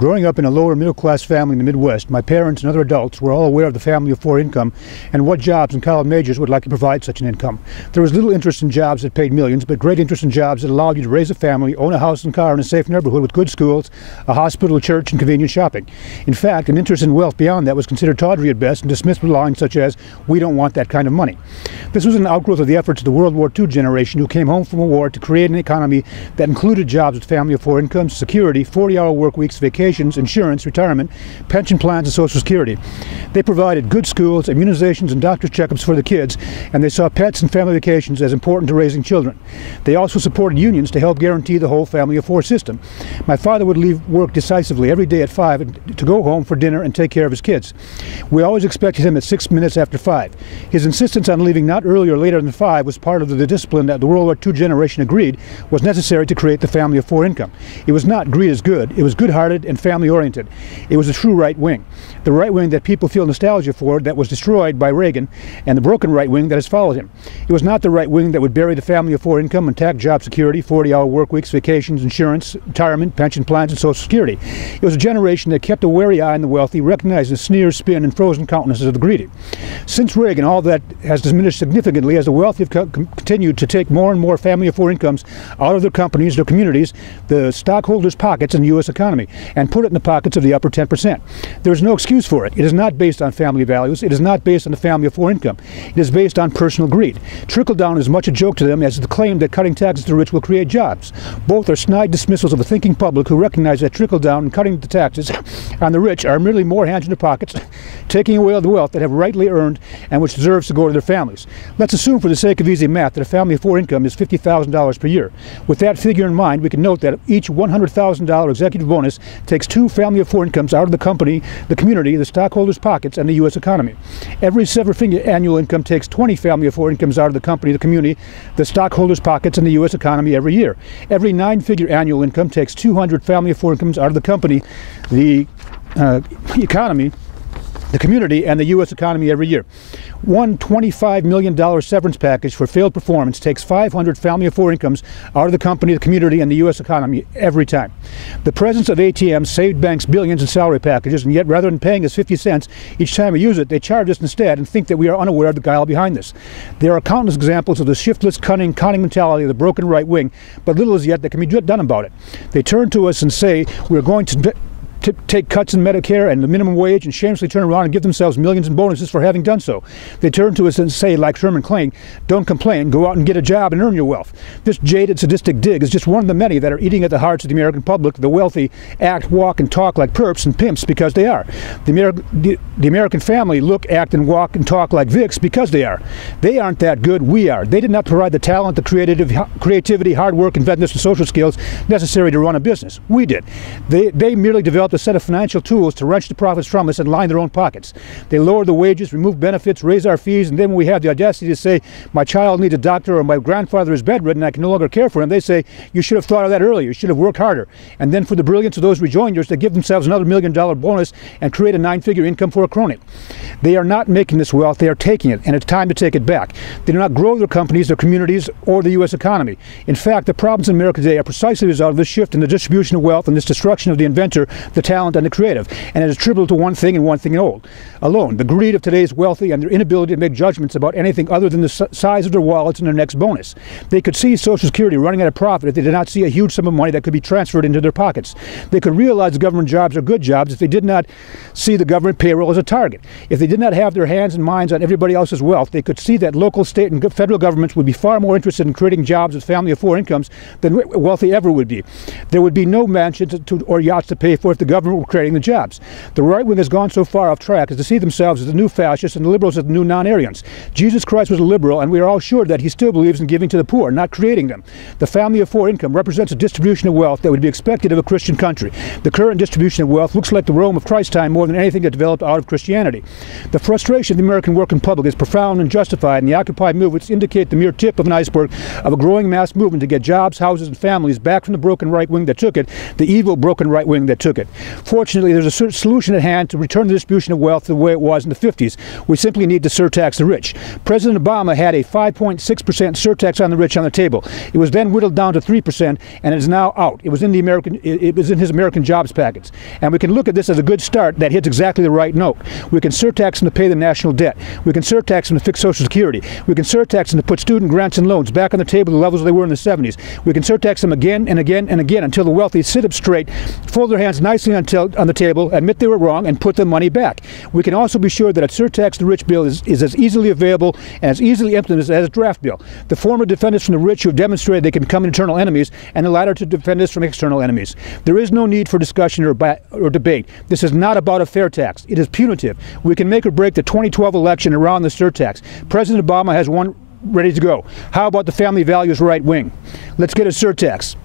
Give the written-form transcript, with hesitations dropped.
Growing up in a lower middle-class family in the Midwest, my parents and other adults were all aware of the family of four income and what jobs and college majors would likely provide such an income. There was little interest in jobs that paid millions, but great interest in jobs that allowed you to raise a family, own a house and car in a safe neighborhood with good schools, a hospital, a church, and convenient shopping. In fact, an interest in wealth beyond that was considered tawdry at best and dismissed with lines such as, "We don't want that kind of money." This was an outgrowth of the efforts of the World War II generation who came home from a war to create an economy that included jobs with family of four incomes, security, 40-hour work weeks, vacations, insurance, retirement, pension plans, and Social Security. They provided good schools, immunizations, and doctor's checkups for the kids, and they saw pets and family vacations as important to raising children. They also supported unions to help guarantee the whole family of four system. My father would leave work decisively every day at 5 to go home for dinner and take care of his kids. We always expected him at 6 minutes after 5. His insistence on leaving not earlier or later than 5 was part of the discipline that the World War II generation agreed was necessary to create the family of four income. It was not greed as good. It was good-hearted and family-oriented. It was a true right wing. The right wing that people feel nostalgia for, that was destroyed by Reagan, and the broken right wing that has followed him. It was not the right wing that would bury the family of four income and tack job security, 40-hour work weeks, vacations, insurance, retirement, pension plans, and Social Security. It was a generation that kept a wary eye on the wealthy, recognizing the sneers, spin, and frozen countenances of the greedy. Since Reagan, all that has diminished significantly as the wealthy have continued to take more and more family of four incomes out of their companies, their communities, the stockholders' pockets in the U.S. economy, and put it in the pockets of the upper 10%. There is no excuse for it. It is not based on family values. It is not based on the family of four income. It is based on personal greed. Trickle-down is much a joke to them as the claim that cutting taxes to the rich will create jobs. Both are snide dismissals of a thinking public who recognize that trickle-down and cutting the taxes on the rich are merely more hands in their pockets, taking away the wealth that have rightly earned and which deserves to go to their families. Let's assume, for the sake of easy math, that a family of four income is $50,000 per year. With that figure in mind, we can note that each $100,000 executive bonus takes two family of four incomes out of the company, the community, the stockholders' pockets, and the U.S. economy. Every seven-figure annual income takes 20 family of four incomes out of the company, the community, the stockholders' pockets, and the U.S. economy every year. Every nine-figure annual income takes 200 family of four incomes out of the company, the economy, the community, and the U.S. economy every year. One $25 million severance package for failed performance takes 500 family of four incomes out of the company, the community, and the U.S. economy every time. The presence of ATMs saved banks billions in salary packages, and yet rather than paying us 50 cents each time we use it, they charge us instead and think that we are unaware of the guile behind this. There are countless examples of the shiftless, cunning, conning mentality of the broken right wing, but little as yet that can be done about it. They turn to us and say, we're going to take cuts in Medicare and the minimum wage, and shamelessly turn around and give themselves millions in bonuses for having done so. They turn to us and say, like Sherman Klain, don't complain, go out and get a job and earn your wealth. This jaded, sadistic dig is just one of the many that are eating at the hearts of the American public. The wealthy act, walk, and talk like perps and pimps because they are. The American family look, act, and walk and talk like Vicks because they are. They aren't that good, we are. They did not provide the talent, the creativity, hard work, inventiveness, and social skills necessary to run a business. We did. They merely developed a set of financial tools to wrench the profits from us and line their own pockets. They lowered the wages, removed benefits, raised our fees, and then when we have the audacity to say, my child needs a doctor or my grandfather is bedridden and I can no longer care for him, they say, you should have thought of that earlier, you should have worked harder. And then for the brilliance of those rejoinders, they give themselves another $1 million bonus and create a nine-figure income for a crony. They are not making this wealth, they are taking it, and it's time to take it back. They do not grow their companies, their communities, or the U.S. economy. In fact, the problems in America today are precisely the result of this shift in the distribution of wealth and this destruction of the inventor, the talent, and the creative. And it is attributable to one thing and one thing alone, the greed of today's wealthy and their inability to make judgments about anything other than the size of their wallets and their next bonus. They could see Social Security running at a profit if they did not see a huge sum of money that could be transferred into their pockets. They could realize government jobs are good jobs if they did not see the government payroll as a target. If they did not have their hands and minds on everybody else's wealth, they could see that local, state, and federal governments would be far more interested in creating jobs with family of four incomes than wealthy ever would be. There would be no mansions or yachts to pay for if the government were creating the jobs. The right wing has gone so far off track as to see themselves as the new fascists and the liberals as the new non-Aryans. Jesus Christ was a liberal, and we are all sure that he still believes in giving to the poor, not creating them. The family of four income represents a distribution of wealth that would be expected of a Christian country. The current distribution of wealth looks like the Rome of Christ's time more than anything that developed out of Christianity. The frustration of the American working public is profound and justified, and the Occupy movements indicate the mere tip of an iceberg of a growing mass movement to get jobs, houses, and families back from the broken right wing that took it, the evil broken right wing that took it. Fortunately, there's a solution at hand to return the distribution of wealth to the way it was in the 50s. We simply need to surtax the rich. President Obama had a 5.6% surtax on the rich on the table. It was then whittled down to 3%, and it is now out. It was in his American jobs package. And we can look at this as a good start that hits exactly the right note. We can surtax them to pay the national debt. We can surtax them to fix Social Security. We can surtax them to put student grants and loans back on the table to the levels they were in the 70s. We can surtax them again and again and again until the wealthy sit up straight, fold their hands nicely on the table, admit they were wrong, and put the money back. We can also be sure that a surtax the rich bill is as easily available and as easily implemented as a draft bill. The former defend us from the rich who have demonstrated they can become internal enemies, and the latter to defend us from external enemies. There is no need for discussion or debate. This is not about a fair tax. It is punitive. We can make or break the 2012 election around the surtax. President Obama has one ready to go. How about the family values right wing? Let's get a surtax.